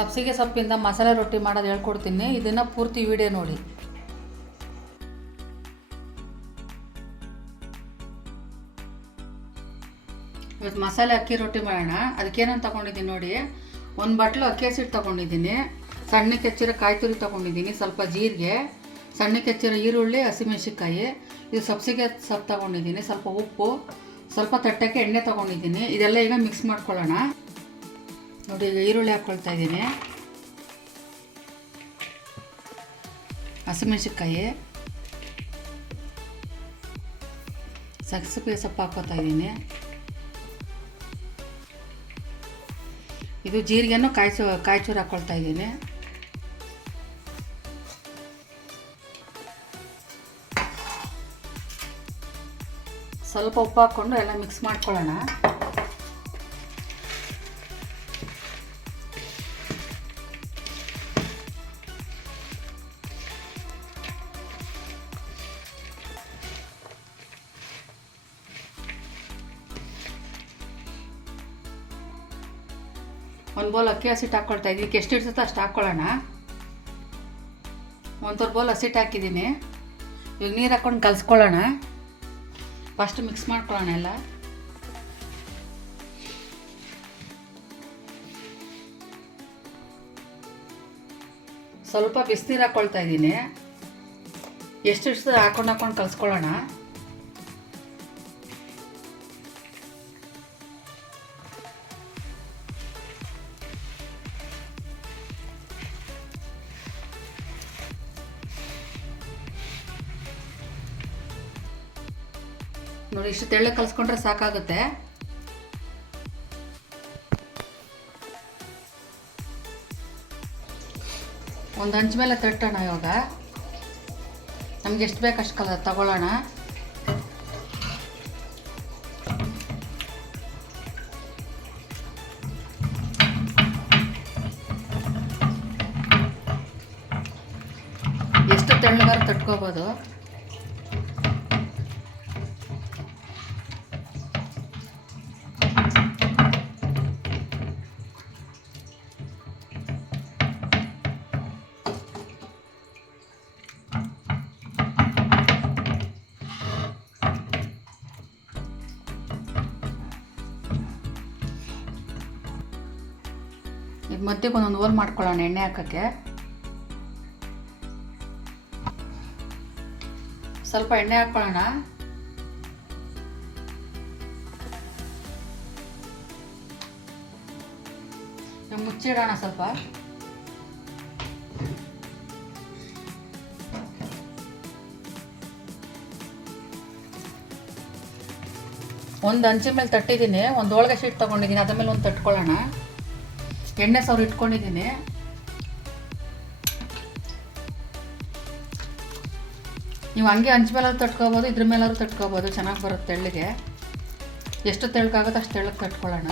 ಸಬ್ಸಿಗೆ ಸೊಪ್ಪಿಂದ ಮಸಾಲೆ ರೊಟ್ಟಿ ಮಾಡೋದು ಹೇಳ್ಕೊಡ್ತೀನಿ. ಇದನ್ನು ಪೂರ್ತಿ ವಿಡಿಯೋ ನೋಡಿ. ಇವತ್ತು ಮಸಾಲೆ ಅಕ್ಕಿ ರೊಟ್ಟಿ ಮಾಡೋಣ. ಅದಕ್ಕೇನೇನು ತೊಗೊಂಡಿದ್ದೀನಿ ನೋಡಿ. ಒಂದು ಬಟ್ಲು ಅಕ್ಕಿ ಹಸಿಟ್ಟು ತೊಗೊಂಡಿದ್ದೀನಿ, ಸಣ್ಣಕ್ಕೆ ಹೆಚ್ಚಿರೋ ಕಾಯಿ ತುರಿ ತೊಗೊಂಡಿದ್ದೀನಿ, ಸ್ವಲ್ಪ ಜೀರಿಗೆ, ಸಣ್ಣಕ್ಕೆ ಹೆಚ್ಚಿರೋ ಈರುಳ್ಳಿ, ಹಸಿಮೆಣಸಿನ್ಕಾಯಿ, ಇದು ಸಬ್ಸಿಗೆ ಸೊಪ್ಪು ತೊಗೊಂಡಿದ್ದೀನಿ, ಸ್ವಲ್ಪ ಉಪ್ಪು, ಸ್ವಲ್ಪ ತಟ್ಟಕ್ಕೆ ಎಣ್ಣೆ ತೊಗೊಂಡಿದ್ದೀನಿ. ಇದೆಲ್ಲ ಈಗ ಮಿಕ್ಸ್ ಮಾಡ್ಕೊಳ್ಳೋಣ. ನೋಡಿ, ಈಗ ಈರುಳ್ಳಿ ಹಾಕ್ಕೊಳ್ತಾ ಇದ್ದೀನಿ, ಹಸಿಮೆಣಸಿನ್ಕಾಯಿ, ಸಬ್ಸಿಗೆ ಸೊಪ್ಪು ಹಾಕ್ಕೊತಾ ಇದ್ದೀನಿ. ಇದು ಜೀರಿಗೆಯನ್ನು ಕಾಯಿ ಚೂರು ಹಾಕ್ಕೊಳ್ತಾ ಇದ್ದೀನಿ. ಸ್ವಲ್ಪ ಉಪ್ಪು ಹಾಕ್ಕೊಂಡು ಎಲ್ಲ ಮಿಕ್ಸ್ ಮಾಡ್ಕೊಳ್ಳೋಣ. ಒಂದು ಬೌಲ್ ಅಕ್ಕಿ ಹಸಿಟ್ಟು ಹಾಕ್ಕೊಳ್ತಾ ಇದ್ದೀನಿ. ಇದಕ್ಕೆ ಎಷ್ಟು ಇಡ್ಸುತ್ತೋ ಅಷ್ಟು ಹಾಕ್ಕೊಳ್ಳೋಣ. ಒಂದೂವರೆ ಬೌಲ್ ಹಸಿಟ್ಟು ಹಾಕಿದ್ದೀನಿ. ಈಗ ನೀರು ಹಾಕ್ಕೊಂಡು ಕಲಿಸ್ಕೊಳ್ಳೋಣ. ಫಸ್ಟ್ ಮಿಕ್ಸ್ ಮಾಡ್ಕೊಳ್ಳೋಣ ಎಲ್ಲ. ಸ್ವಲ್ಪ ಬಿಸಿನೀರು ಹಾಕ್ಕೊಳ್ತಾ ಇದ್ದೀನಿ. ಎಷ್ಟು ಹಾಕ್ಕೊಂಡು ಕಲಿಸ್ಕೊಳ್ಳೋಣ. ನೋಡಿ, ಇಷ್ಟು ತೆಳ್ಳಗೆ ಕಲಿಸ್ಕೊಂಡ್ರೆ ಸಾಕಾಗುತ್ತೆ. ಒಂದು ಹಂಚು ಮೇಲೆ ತಟ್ಟೋಣ. ಇವಾಗ ನಮ್ಗೆ ಎಷ್ಟು ಬೇಕು ಅಷ್ಟು ತಗೊಳ್ಳೋಣ. ಎಷ್ಟು ತೆಳ್ಳಗಾರು ತಟ್ಕೋಬೋದು. ಈಗ ಮಧ್ಯಕ್ಕೆ ಒಂದೊಂದು ಹೋಲ್ ಮಾಡ್ಕೊಳ್ಳೋಣ ಎಣ್ಣೆ ಹಾಕೋಕ್ಕೆ. ಸ್ವಲ್ಪ ಎಣ್ಣೆ ಹಾಕ್ಕೊಳ್ಳೋಣ. ಮುಚ್ಚಿಡೋಣ ಸ್ವಲ್ಪ. ಒಂದು ಹಂಚಿನ ಮೇಲೆ ತಟ್ಟಿದ್ದೀನಿ, ಒಂದು ಹೋಳಿಗೆ ಶೀಟ್ ತೊಗೊಂಡಿದ್ದೀನಿ, ಅದ್ರ ಮೇಲೆ ಒಂದು ತಟ್ಕೊಳ್ಳೋಣ. ಎಣ್ಣೆ ಸೌರು ಇಟ್ಕೊಂಡಿದ್ದೀನಿ. ನೀವು ಹಂಗೆ ಹಂಚ ಮೇಲಾದ್ರು ತಟ್ಕೋಬೋದು, ಇದ್ರ ಮೇಲಾದ್ರು ತಟ್ಕೋಬೋದು, ಚೆನ್ನಾಗಿ ಬರುತ್ತೆ ತೆಳ್ಳಗೆ. ಎಷ್ಟು ತೆಳ್ಳಗಾಗುತ್ತೋ ಅಷ್ಟು ತೆಳ್ಳಗೆ ತಟ್ಕೊಳ್ಳೋಣ.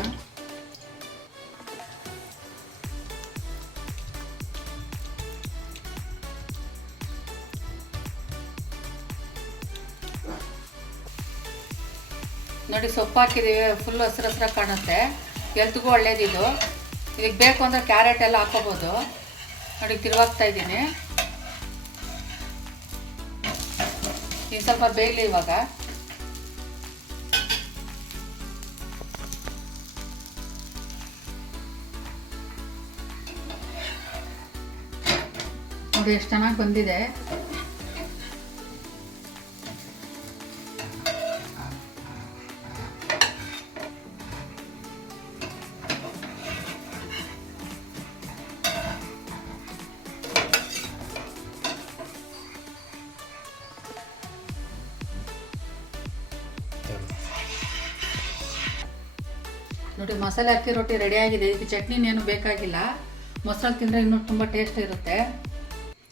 ನೋಡಿ, ಸೊಪ್ಪು ಹಾಕಿದ್ದೀವಿ, ಫುಲ್ ಹಸಿರು ಹಸಿರಾಗಿ ಕಾಣುತ್ತೆ. ಹೆಲ್ತ್ಗೂ ಒಳ್ಳೇದಿದು. ಇದಕ್ಕೆ ಬೇಕು ಅಂದರೆ ಕ್ಯಾರೆಟ್ ಎಲ್ಲ ಹಾಕೋಬೋದು. ನೋಡಿ, ತಿರುವಾಗ್ತಾ ಇದ್ದೀನಿ. ಇದು ಸ್ವಲ್ಪ ಬೇಯಲಿ ಇವಾಗ. ನೋಡಿ ಎಷ್ಟು ಚೆನ್ನಾಗಿ ಬಂದಿದೆ. ನೋಡಿ, ಮಸಾಲೆ ಅಕ್ಕಿ ರೊಟ್ಟಿ ರೆಡಿಯಾಗಿದೆ. ಇದಕ್ಕೆ ಚಟ್ನಿನೇನು ಬೇಕಾಗಿಲ್ಲ. ಮೊಸರಲ್ಲಿ ತಿಂದರೆ ಇನ್ನೂ ತುಂಬ ಟೇಸ್ಟ್ ಇರುತ್ತೆ.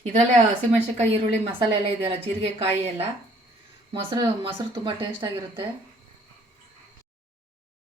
ಇದರಲ್ಲೇ ಹಸಿಮೆಣಸಿನ್ಕಾಯಿ, ಈರುಳ್ಳಿ, ಮಸಾಲೆ ಎಲ್ಲ ಇದೆಯಲ್ಲ, ಜೀರಿಗೆ, ಕಾಯಿ ಎಲ್ಲ, ಮೊಸರು ತುಂಬ ಟೇಸ್ಟಾಗಿರುತ್ತೆ.